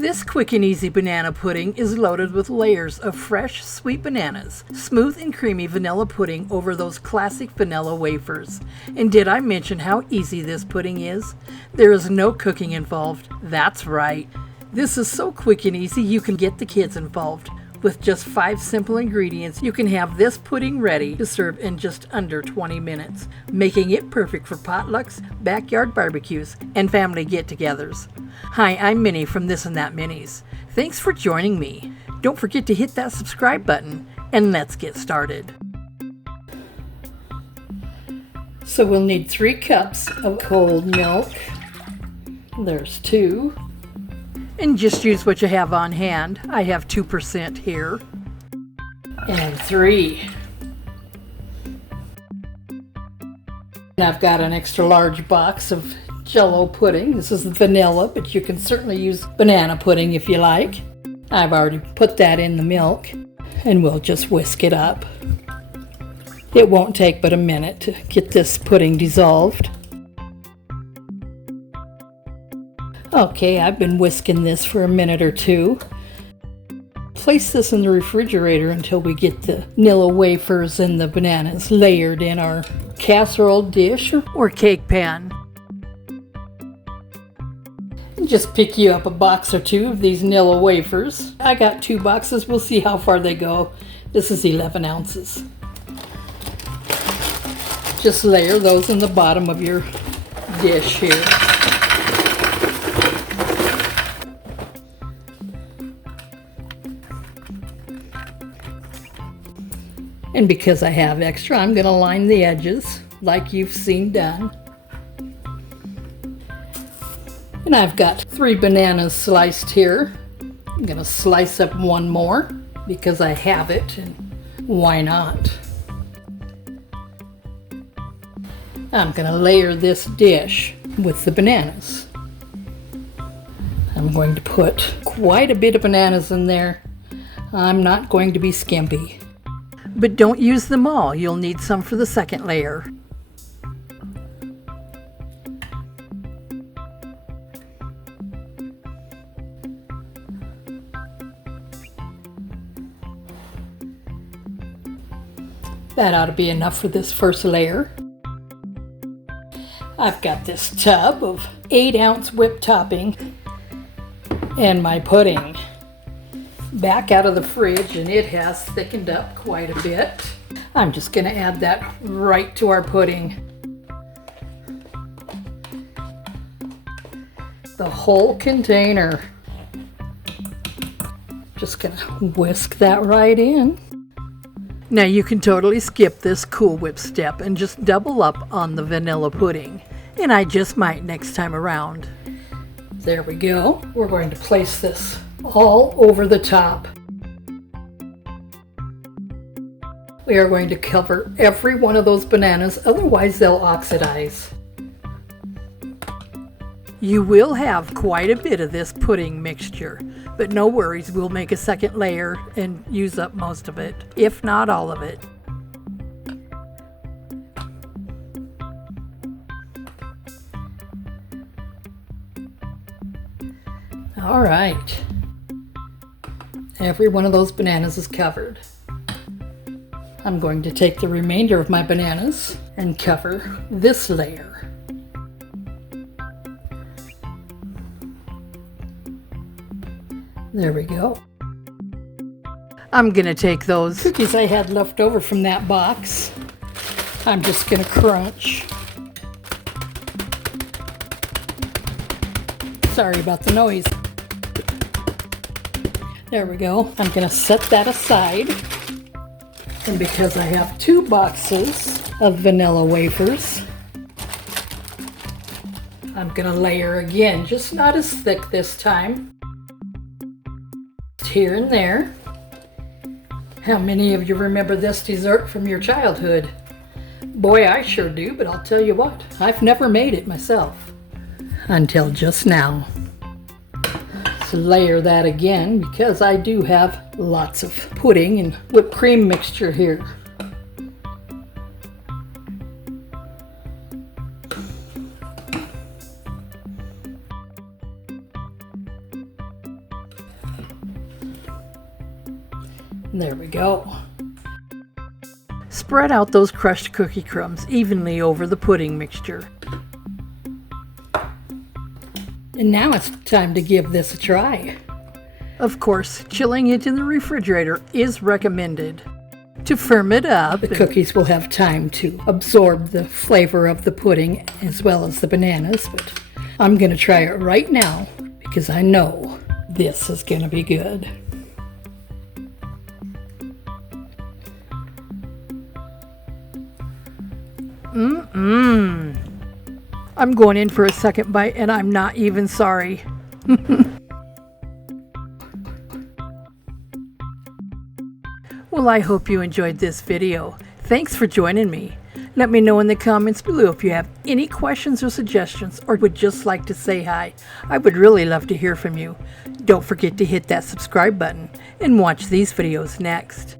This quick and easy banana pudding is loaded with layers of fresh, sweet bananas, smooth and creamy vanilla pudding over those classic vanilla wafers. And did I mention how easy this pudding is? There is no cooking involved. That's right. This is so quick and easy you can get the kids involved. With just 5 simple ingredients, you can have this pudding ready to serve in just under 20 minutes, making it perfect for potlucks, backyard barbecues, and family get-togethers. Hi, I'm Minnie from This and That Minis. Thanks for joining me. Don't forget to hit that subscribe button, and let's get started. So we'll need 3 cups of cold milk. There's 2. And just use what you have on hand. I have 2% here. And 3. And I've got an extra large box of Jell-O pudding. This is vanilla, but you can certainly use banana pudding if you like. I've already put that in the milk, and we'll just whisk it up. It won't take but a minute to get this pudding dissolved. Okay, I've been whisking this for a minute or 2. Place this in the refrigerator until we get the vanilla wafers and the bananas layered in our casserole dish or cake pan. Just pick you up a box or 2 of these vanilla wafers. I got 2 boxes. We'll see how far they go. This is 11 ounces. Just layer those in the bottom of your dish here. And because I have extra, I'm going to line the edges like you've seen done. And I've got 3 bananas sliced here. I'm going to slice up 1 more because I have it, and why not? I'm going to layer this dish with the bananas. I'm going to put quite a bit of bananas in there. I'm not going to be skimpy. But don't use them all. You'll need some for the second layer. That ought to be enough for this first layer. I've got this tub of 8-ounce whipped topping and my pudding back out of the fridge, and it has thickened up quite a bit. I'm just going to add that right to our pudding. The whole container. Just going to whisk that right in. Now you can totally skip this Cool Whip step and just double up on the vanilla pudding. And I just might next time around. There we go. We're going to place this all over the top. We are going to cover every one of those bananas, otherwise they'll oxidize. You will have quite a bit of this pudding mixture, but no worries, we'll make a second layer and use up most of it, if not all of it. All right. Every one of those bananas is covered. I'm going to take the remainder of my bananas and cover this layer. There we go. I'm going to take those cookies I had left over from that box. I'm just going to crunch. Sorry about the noise. There we go. I'm going to set that aside. And because I have 2 boxes of vanilla wafers, I'm going to layer again, just not as thick this time. Here and there. How many of you remember this dessert from your childhood? Boy, I sure do, but I'll tell you what, I've never made it myself. Until just now. Layer that again because I do have lots of pudding and whipped cream mixture here. There we go. Spread out those crushed cookie crumbs evenly over the pudding mixture. And now it's time to give this a try. Of course, chilling it in the refrigerator is recommended to firm it up. The cookies will have time to absorb the flavor of the pudding as well as the bananas, but I'm going to try it right now because I know this is going to be good. I'm going in for a second bite and I'm not even sorry. Well, I hope you enjoyed this video. Thanks for joining me. Let me know in the comments below if you have any questions or suggestions or would just like to say hi. I would really love to hear from you. Don't forget to hit that subscribe button and watch these videos next.